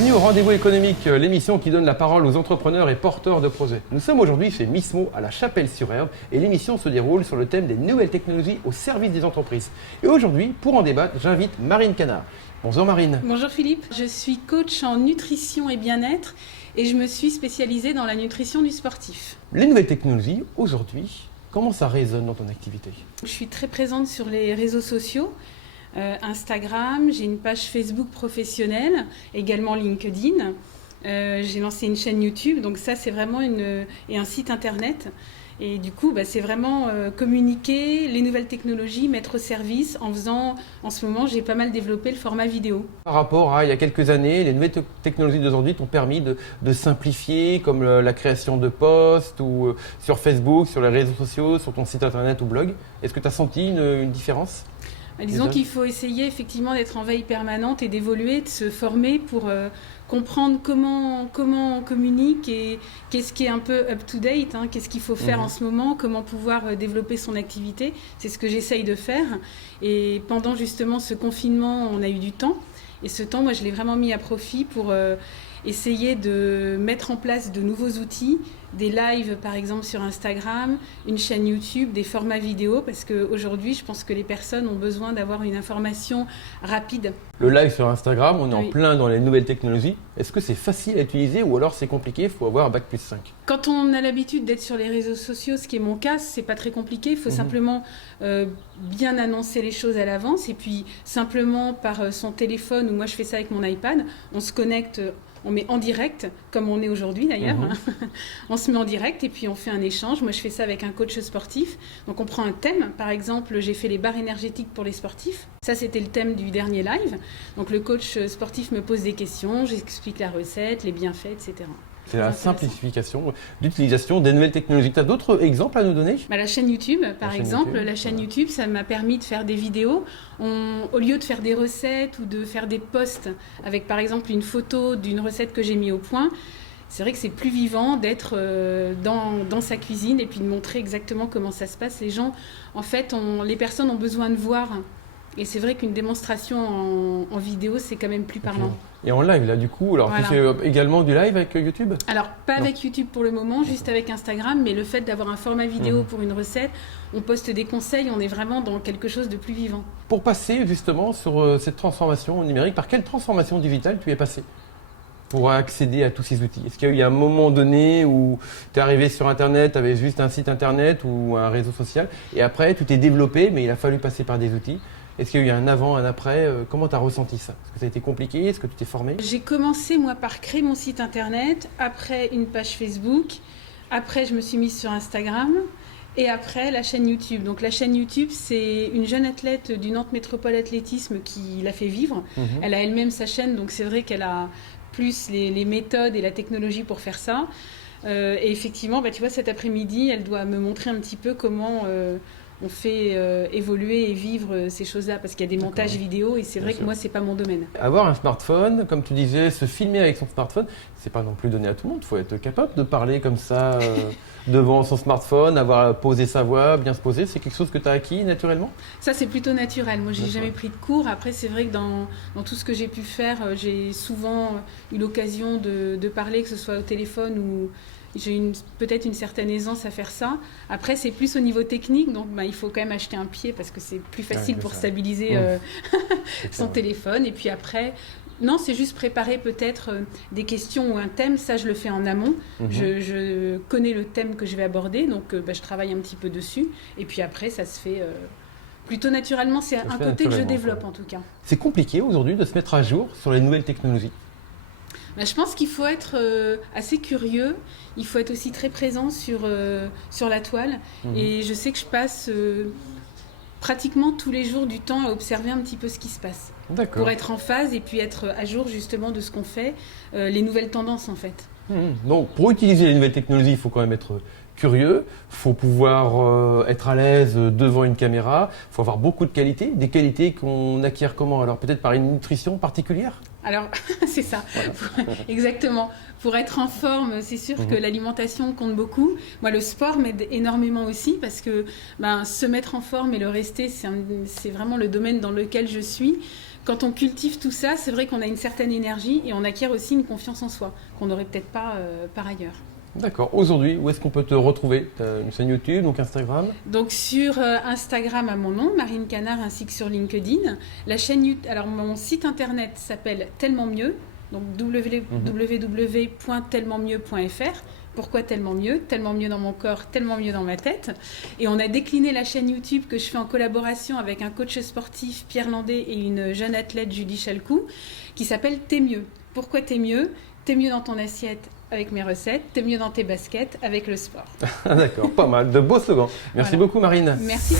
Bienvenue au Rendez-vous économique, l'émission qui donne la parole aux entrepreneurs et porteurs de projets. Nous sommes aujourd'hui chez Mismo à la Chapelle-sur-Herbe et l'émission se déroule sur le thème des nouvelles technologies au service des entreprises. Et aujourd'hui, pour en débattre, j'invite Marine Canard. Bonjour Marine. Bonjour Philippe, je suis coach en nutrition et bien-être et je me suis spécialisée dans la nutrition du sportif. Les nouvelles technologies, aujourd'hui, comment ça résonne dans ton activité ? Je suis très présente sur les réseaux sociaux. Instagram, j'ai une page Facebook professionnelle, également LinkedIn. J'ai lancé une chaîne YouTube, donc ça c'est vraiment et un site internet. Et du coup, c'est vraiment communiquer les nouvelles technologies, mettre au service en ce moment, j'ai pas mal développé le format vidéo. Par rapport à il y a quelques années, les nouvelles technologies d'aujourd'hui t'ont permis de simplifier, comme la création de posts ou sur Facebook, sur les réseaux sociaux, sur ton site internet ou blog. Est-ce que tu as senti une différence ? Disons qu'il faut essayer effectivement d'être en veille permanente et d'évoluer, de se former pour comprendre comment on communique et qu'est-ce qui est un peu up-to-date, qu'est-ce qu'il faut faire en ce moment, comment pouvoir développer son activité. C'est ce que j'essaye de faire. Et pendant justement ce confinement, on a eu du temps. Et ce temps, moi, je l'ai vraiment mis à profit pour essayer de mettre en place de nouveaux outils, des lives par exemple sur Instagram, une chaîne YouTube, des formats vidéo, parce qu'aujourd'hui, je pense que les personnes ont besoin d'avoir une information rapide. Le live sur Instagram, on est en plein dans les nouvelles technologies. Est-ce que c'est facile à utiliser ou alors c'est compliqué, il faut avoir Bac+5 ? Quand on a l'habitude d'être sur les réseaux sociaux, ce qui est mon cas, c'est pas très compliqué. Il faut simplement bien annoncer les choses à l'avance et puis simplement par son téléphone, ou moi je fais ça avec mon iPad, on se connecte. On met en direct, comme on est aujourd'hui d'ailleurs. On se met en direct et puis on fait un échange. Moi, je fais ça avec un coach sportif. Donc, on prend un thème. Par exemple, j'ai fait les barres énergétiques pour les sportifs. Ça, c'était le thème du dernier live. Donc, le coach sportif me pose des questions. J'explique la recette, les bienfaits, etc. C'est la simplification d'utilisation des nouvelles technologies. Tu as d'autres exemples à nous donner ? La chaîne YouTube, par exemple. La chaîne YouTube, ça m'a permis de faire des vidéos. Au lieu de faire des recettes ou de faire des posts avec, par exemple, une photo d'une recette que j'ai mis au point, c'est vrai que c'est plus vivant d'être dans sa cuisine et puis de montrer exactement comment ça se passe. Les gens, en fait, les personnes ont besoin de voir. Et c'est vrai qu'une démonstration en vidéo, c'est quand même plus parlant. Et en live, là, du coup, alors tu fais également du live avec YouTube ? Alors, pas avec YouTube pour le moment, juste avec Instagram, mais le fait d'avoir un format vidéo pour une recette, on poste des conseils, on est vraiment dans quelque chose de plus vivant. Pour passer justement sur cette transformation numérique, par quelle transformation digitale tu es passé pour accéder à tous ces outils ? Est-ce qu'il y a eu un moment donné où tu es arrivé sur Internet, tu avais juste un site Internet ou un réseau social, et après, tu t'es développé, mais il a fallu passer par des outils ? Est-ce qu'il y a eu un avant, un après ? Comment tu as ressenti ça ? Est-ce que ça a été compliqué ? Est-ce que tu t'es formé ? J'ai commencé, moi, par créer mon site Internet, après une page Facebook, après je me suis mise sur Instagram, et après la chaîne YouTube. Donc la chaîne YouTube, c'est une jeune athlète du Nantes Métropole Athlétisme qui l'a fait vivre. Elle a elle-même sa chaîne, donc c'est vrai qu'elle a plus les méthodes et la technologie pour faire ça. Et effectivement, tu vois, cet après-midi, elle doit me montrer un petit peu comment on fait évoluer et vivre ces choses-là, parce qu'il y a des montages vidéo et c'est vrai que moi, c'est pas mon domaine. Avoir un smartphone, comme tu disais, se filmer avec son smartphone, c'est pas non plus donné à tout le monde. Il faut être capable de parler comme ça devant son smartphone, avoir posé sa voix, bien se poser. C'est quelque chose que tu as acquis naturellement ? Ça, c'est plutôt naturel. Moi, j'ai jamais pris de cours. Après, c'est vrai que dans tout ce que j'ai pu faire, j'ai souvent eu l'occasion de parler, que ce soit au téléphone ou... J'ai peut-être une certaine aisance à faire ça. Après, c'est plus au niveau technique, donc il faut quand même acheter un pied parce que c'est plus facile pour stabiliser son téléphone. Et puis après, non, c'est juste préparer peut-être des questions ou un thème. Ça, je le fais en amont. Je connais le thème que je vais aborder, donc je travaille un petit peu dessus. Et puis après, ça se fait plutôt naturellement. C'est un côté que je développe en tout cas. C'est compliqué aujourd'hui de se mettre à jour sur les nouvelles technologies ? Je pense qu'il faut être assez curieux, il faut être aussi très présent sur la toile. Et je sais que je passe pratiquement tous les jours du temps à observer un petit peu ce qui se passe. D'accord. Pour être en phase et puis être à jour justement de ce qu'on fait, les nouvelles tendances en fait. Donc pour utiliser les nouvelles technologies, il faut quand même être curieux, il faut pouvoir être à l'aise devant une caméra, il faut avoir beaucoup de qualités, des qualités qu'on acquiert comment ? Alors peut-être par une nutrition particulière ? Alors, c'est ça, exactement. Pour être en forme, c'est sûr que l'alimentation compte beaucoup. Moi, le sport m'aide énormément aussi parce que se mettre en forme et le rester, c'est vraiment le domaine dans lequel je suis. quand on cultive tout ça, c'est vrai qu'on a une certaine énergie et on acquiert aussi une confiance en soi qu'on n'aurait peut-être pas par ailleurs. D'accord. Aujourd'hui, où est-ce qu'on peut te retrouver? Tu as une chaîne YouTube, donc Instagram? Donc sur Instagram à mon nom, Marine Canard, ainsi que sur LinkedIn. La chaîne YouTube, alors mon site internet s'appelle Tellement Mieux, donc www.tellementmieux.fr. Pourquoi tellement mieux? Tellement mieux dans mon corps, tellement mieux dans ma tête. Et on a décliné la chaîne YouTube que je fais en collaboration avec un coach sportif, Pierre Landé, et une jeune athlète, Julie Chalcou, qui s'appelle T'es mieux. Pourquoi t'es mieux? T'es mieux dans ton assiette avec mes recettes, t'es mieux dans tes baskets avec le sport. D'accord, pas mal, de beaux slogans. Merci beaucoup Marine. Merci.